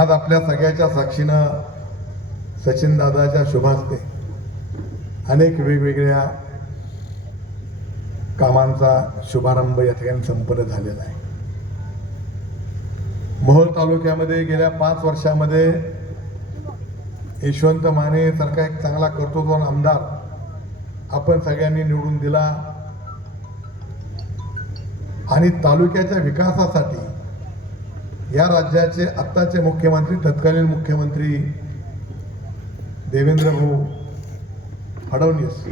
आज आपल्या सगळ्याच्या साक्षीनं सचिन दादाच्या शुभास्ते. अनेक वेगवेगळ्या कामांचा शुभारंभ या ठिकाणी संपन्न झालेला आहे. मोहोळ तालुक्यामध्ये गेल्या पाच वर्षामध्ये यशवंत माने सारखा एक चांगला कर्तृत्ववान आमदार आपण सगळ्यांनी निवडून दिला. आणि तालुक्याच्या विकासासाठी या राज्याचे आत्ताचे मुख्यमंत्री तत्कालीन मुख्यमंत्री देवेंद्र भाऊ फडणवीस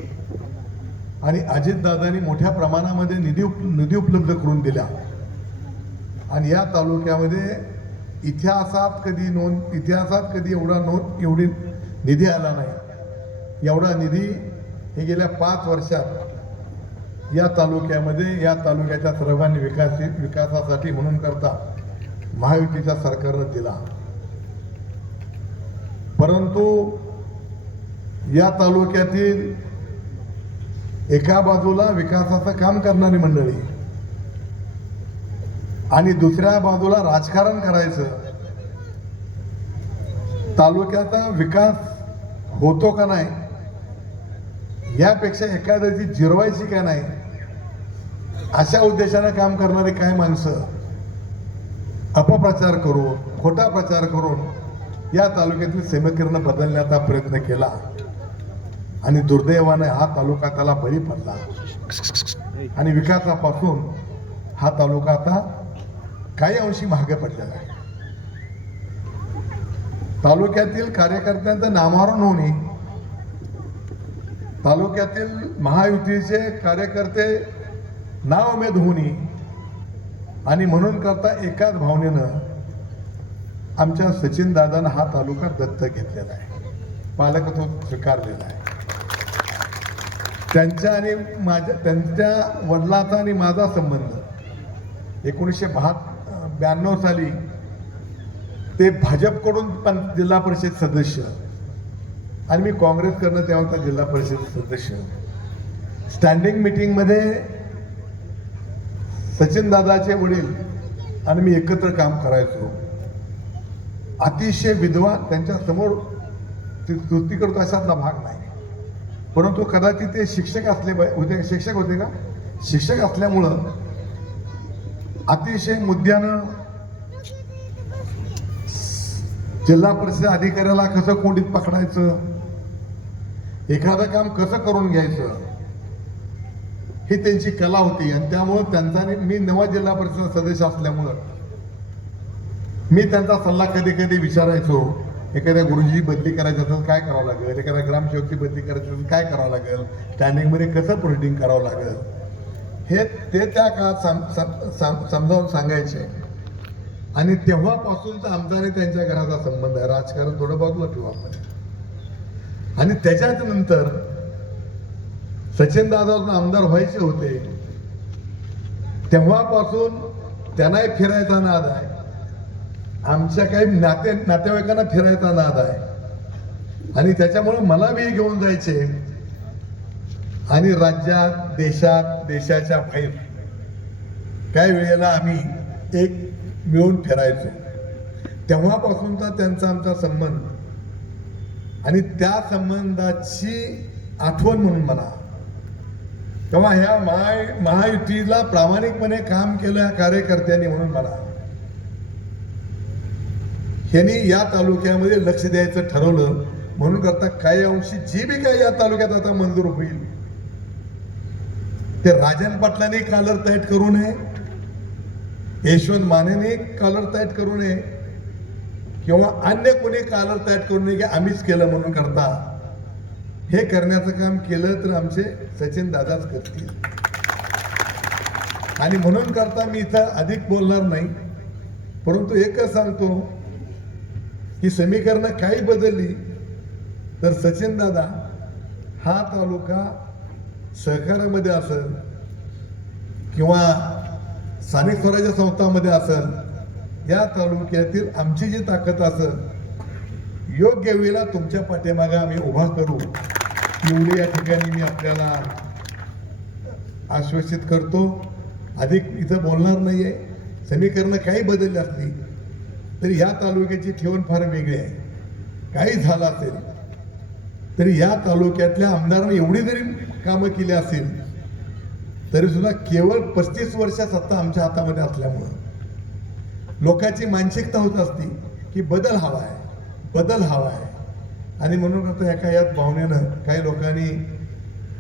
आणि अजितदादांनी मोठ्या प्रमाणामध्ये निधी उप निधी उपलब्ध करून दिला आणि या तालुक्यामध्ये इतिहासात कधी नोंद इतिहासात कधी एवढा नोंद एवढी निधी आला नाही. एवढा निधी हे गेल्या पाच वर्षात या तालुक्यामध्ये या तालुक्याच्या सर्वांनी विकास विकासासाठी म्हणून करता महायुतीच्या सरकारनं दिला. परंतु या तालुक्यातील एका बाजूला विकासाचं काम करणारी मंडळी आणि दुसऱ्या बाजूला राजकारण करायचं तालुक्याचा विकास होतो का नाही यापेक्षा एखाद्याची जिरवायची का नाही अशा उद्देशानं काम करणारी काय माणसं अपप्रचार करून खोटा प्रचार करून या तालुक्यातील समीकरण बदलण्याचा प्रयत्न केला. आणि दुर्दैवाने हा तालुका त्याला बळी पडला. आणि विकासापासून हा तालुका आता काही अंशी मागे पडलेला आहे. तालुक्यातील कार्यकर्त्यांचं नामरण होणे तालुक्यातील महायुतीचे कार्यकर्ते नावमेद होणे आणि म्हणून करता एकाच भावनेनं आमच्या सचिन दादानं हा तालुका दत्तक घेतलेला आहे. पालकत्व स्वीकारलेला आहे. त्यांच्या आणि माझ्या त्यांच्या वडिलाचा आणि माझा संबंध. एकोणीसशे बहात ब्याण्णव साली ते भाजपकडून पण जिल्हा परिषद सदस्य. आणि मी काँग्रेसकडनं तेव्हा जिल्हा परिषद सदस्य. स्टँडिंग मिटिंगमध्ये सचिनदादाचे वडील आणि मी एकत्र काम करायचो. अतिशय विद्वान त्यांच्यासमोर ती स्तुती करतो अशातला भाग नाही. परंतु कदाचित ते शिक्षक असले होते शिक्षक होते का? शिक्षक असल्यामुळं अतिशय मुद्द्यानं जिल्हा परिषद अधिकाऱ्याला कसं कोंडीत पकडायचं? एखादं काम कसं करून घ्यायचं? ही त्यांची कला होती. आणि त्यामुळं त्यांचा मी नवा जिल्हा परिषद सदस्य असल्यामुळं मी त्यांचा सल्ला कधी कधी विचारायचो. एखाद्या गुरुजी बदली करायची असेल काय करावं लागेल? एखाद्या ग्रामसेवकची बदली करायची असेल काय करावं लागेल? स्टँडिंगमध्ये कसं प्रोटिंग करावं लागेल? हे ते त्या काळात सम सम- सम- समजावून सांगायचे. आणि तेव्हापासूनचा आमचा आणि त्यांच्या घराचा संबंध आहे. राजकारण थोडं बाजूला ठेवू आपण आणि त्याच्याच नंतर सचिन दादा आमदार व्हायचे होते. तेव्हापासून त्यांनाही फिरायचा नाद आहे. आमच्या काही नाते नातेवाईकांना फिरायचा नाद आहे. आणि त्याच्यामुळे मला बी घेऊन जायचे. आणि राज्यात देशात देशाच्या बाहेर. काही वेळेला आम्ही एक मिळून फिरायचो. तेव्हापासूनचा त्यांचा आमचा संबंध. आणि त्या संबंधाची आठवण म्हणून म्हणा तेव्हा ह्या महाय महायुतीला प्रामाणिकपणे काम केलं या कार्यकर्त्यांनी म्हणून म्हणा ह्यांनी या तालुक्यामध्ये लक्ष द्यायचं ठरवलं. म्हणून करता काही अंशी जी बी काय या तालुक्यात आता मंजूर होईल. ते राजन पाटलांनी कालर तयाट करू नये. यशवंत मानेने कालर तयाट करू नये. किंवा अन्य कोणी कालर तयाट करू नये की आम्हीच केलं म्हणून करता. हे करण्याचं काम केलं तर आमचे सचिन दादाच करतील. आणि म्हणून करता मी इथं अधिक बोलणार नाही परंतु एकच सांगतो की समीकरणं काही बदलली तर सचिन दादा हा तालुका सहकारामध्ये असेल किंवा स्थानिक स्वराज्य संस्थांमध्ये असेल या तालुक्यातील आमची जी ताकद असेल योग्य वेळेला तुमच्या पाठीमागे आम्ही उभा करू. एवढी या ठिकाणी मी आपल्याला आश्वासित करतो. अधिक इथं बोलणार नाही आहे समीकरणं काही बदलली असली तरी या तालुक्याची ठेवण फार वेगळी आहे. काही झालं असेल तरी या तालुक्यातल्या आमदारानं एवढी जरी कामं केली असेल तरी सुद्धा केवळ पस्तीस वर्ष सत्ता आमच्या हातामध्ये असल्यामुळं. लोकांची मानसिकता होत असती की बदल हवा आहे बदल हवा आहे. आणि म्हणून आता एका यात भावनेनं काही लोकांनी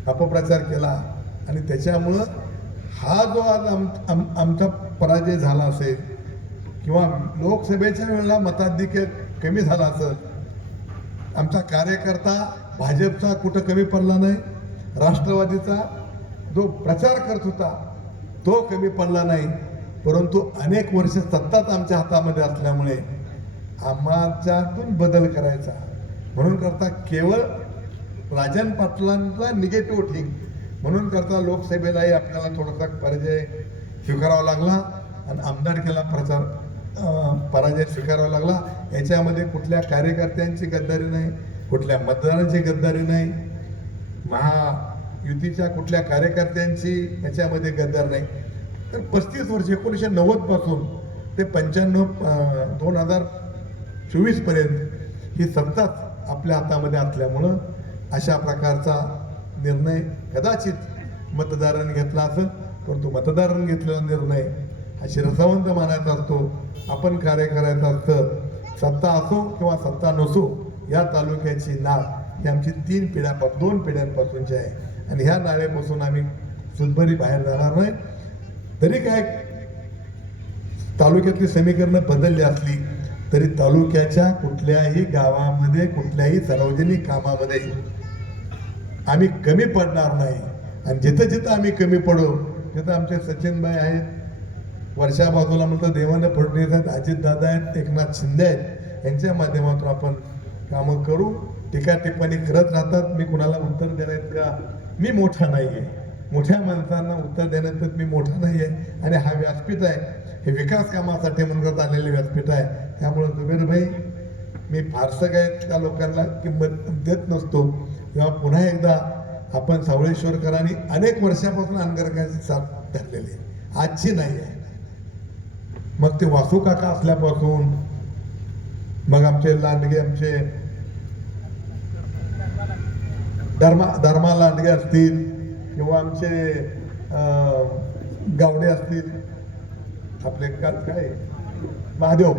अपप्रचार केला. आणि त्याच्यामुळं हा जो आज आम आम आमचा पराजय झाला असेल किंवा लोकसभेच्या वेळेला मताधिक्य कमी झाला असेल आमचा कार्यकर्ता भाजपचा कुठं कमी पडला नाही राष्ट्रवादीचा जो प्रचार करत होता तो कमी पडला नाही. परंतु अनेक वर्ष सत्ताच आमच्या हातामध्ये असल्यामुळे आम्हाच्यातून बदल करायचा. म्हणून करता केवळ राजन पाटलांना निगेटिव्ह थिंग म्हणून करता लोकसभेलाही आपल्याला थोडासा पराजय स्वीकारावा लागला आणि आमदारकीला प्रचार पराजय स्वीकारावा लागला. याच्यामध्ये कुठल्या कार्यकर्त्यांची गद्दारी नाही कुठल्या मतदारांची गद्दारी नाही महायुतीच्या कुठल्या कार्यकर्त्यांची याच्यामध्ये गद्दार नाही. तर पस्तीस वर्ष एकोणीसशे नव्वदपासून ते पंच्याण्णव दोन हजार चोवीसपर्यंत ही सत्ताच आपल्या हातामध्ये असल्यामुळं अशा प्रकारचा निर्णय कदाचित मतदारांनी घेतला असेल. परंतु मतदारांनी घेतलेला निर्णय हा शिरसावंत मानायचा असतो आपण कार्य करायचं असतं. सत्ता असो किंवा सत्ता नसो या तालुक्याची नाळ ही आमची तीन पिढ्यापासून दोन पिढ्यांपासूनची आहे. आणि ह्या नाळेपासून आम्ही सुदभरी बाहेर जाणार नाही. तरी काय तालुक्यातली समीकरणं बदलली असली तरी तालुक्याच्या कुठल्याही गावामध्ये कुठल्याही सार्वजनिक कामामध्ये आम्ही कमी पडणार नाही. आणि जिथं जिथं आम्ही कमी पडू तिथं आमचे सचिनबाई आहेत वर्षा बाजूला म्हणतो देवेंद्र फडणवीस आहेत अजितदादा आहेत एकनाथ शिंदे आहेत यांच्या माध्यमातून आपण कामं करू. टीका टिप्पणी करत राहतात. मी कुणाला उत्तर देण्यात का? मी मोठा नाही आहे मोठ्या माणसांना उत्तर देण्यात मी मोठा नाही आहे आणि हा व्यासपीठ आहे. हे विकास कामासाठी म्हणत आलेले व्यासपीठ आहे. त्यामुळं जुबेरभाई मी फारसं काय त्या लोकांना किंमत देत नसतो. तेव्हा पुन्हा एकदा आपण सावळेश्वरकरांनी अनेक वर्षापासून अनगरकाची साथ धरलेली आहे. आजची नाही आहे. मग ते वासू काका असल्यापासून मग आमचे लांडगे आमचे धर्मा धर्मा लांडगे असतील किंवा आमचे गावडे असतील. आपले काय? महादेव.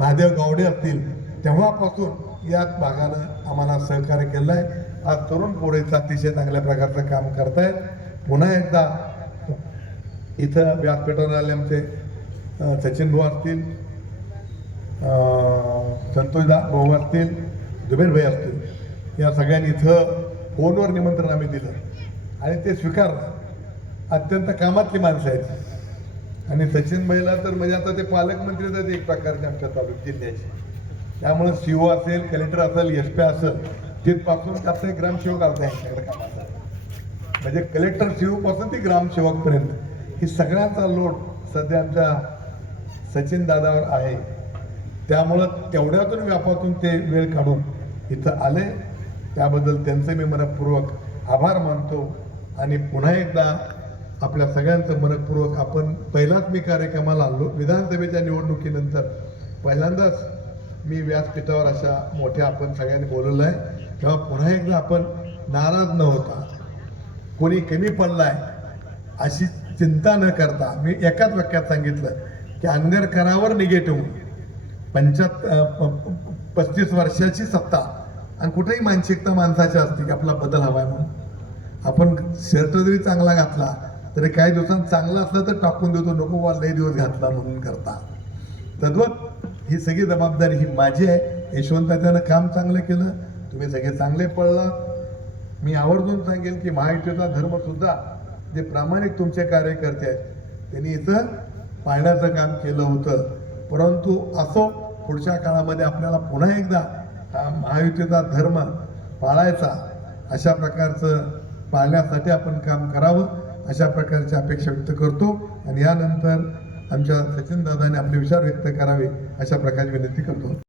महादेव गावडे असतील तेव्हापासून याच भागानं आम्हाला सहकार्य केलं आहे आज तरुण पोरेचं अतिशय चांगल्या प्रकारचं काम करतायत. पुन्हा एकदा इथं व्यासपीठावर आले आमचे सचिन भाऊ असतील संतोषदा भाऊ असतील जुबेर भाई असतील या सगळ्यांनी इथं फोनवर निमंत्रण आम्ही दिलं. आणि ते स्वीकारलं. अत्यंत कामातली माणसं आहेत. आणि सचिन भाईला तर म्हणजे आता ते पालकमंत्रीच आहेत एक प्रकारचे आमच्या तालुक जिल्ह्याचे. त्यामुळे सीओ असेल कलेक्टर असेल एस पी असेल तिथपासून त्याचं एक ग्रामसेवक आलता यांच्याकडे कामाचा म्हणजे कलेक्टर सीओ पासून ते ग्रामसेवकपर्यंत. ही सगळ्यांचा लोट सध्या आमच्या सचिन दादावर आहे. त्यामुळं तेवढ्यातून व्यापातून ते वेळ काढून इथं आले. त्याबद्दल त्यांचे मी मनपूर्वक आभार मानतो. आणि पुन्हा एकदा आपल्या सगळ्यांचं मनपूर्वक आपण पहिलाच मी कार्यक्रमाला आलो विधानसभेच्या निवडणुकीनंतर. पहिल्यांदाच मी व्यासपीठावर अशा मोठ्या आपण सगळ्यांनी बोलवलं आहे. तेव्हा पुन्हा एकदा आपण नाराज न होता कोणी कमी पडलाय अशी चिंता न करता मी एकाच वाक्यात सांगितलं की अनगरकरावर निगेटिव्ह पंच्याहत्तर पस्तीस वर्षाची सत्ता आणि कुठेही मानसिकता माणसाची असते की आपला बदल हवाय म्हणून. आपण शर्ट जरी चांगला घातला तरी काही दिवसांत चांगला असलं तर टाकून देतो. नको वा लय दिवस घातला म्हणून करता. तद्वत ही सगळी जबाबदारी ही माझी आहे. यशवंताच्यानं काम चांगलं केलं. तुम्ही सगळे चांगले पडलात मी आवर्जून सांगेन की महायुतीचा धर्मसुद्धा जे प्रामाणिक तुमचे कार्यकर्ते आहेत त्यांनी इथं पाळण्याचं काम केलं होतं. परंतु असो पुढच्या काळामध्ये आपल्याला पुन्हा एकदा हा महायुतीचा धर्म पाळायचा अशा प्रकारचं पाळण्यासाठी आपण काम करावं. अशा प्रकारची अपेक्षा व्यक्त करतो आणि यानंतर आमच्या सचिन दादाने आपले विचार व्यक्त करावे अशा प्रकारची विनंती करतो.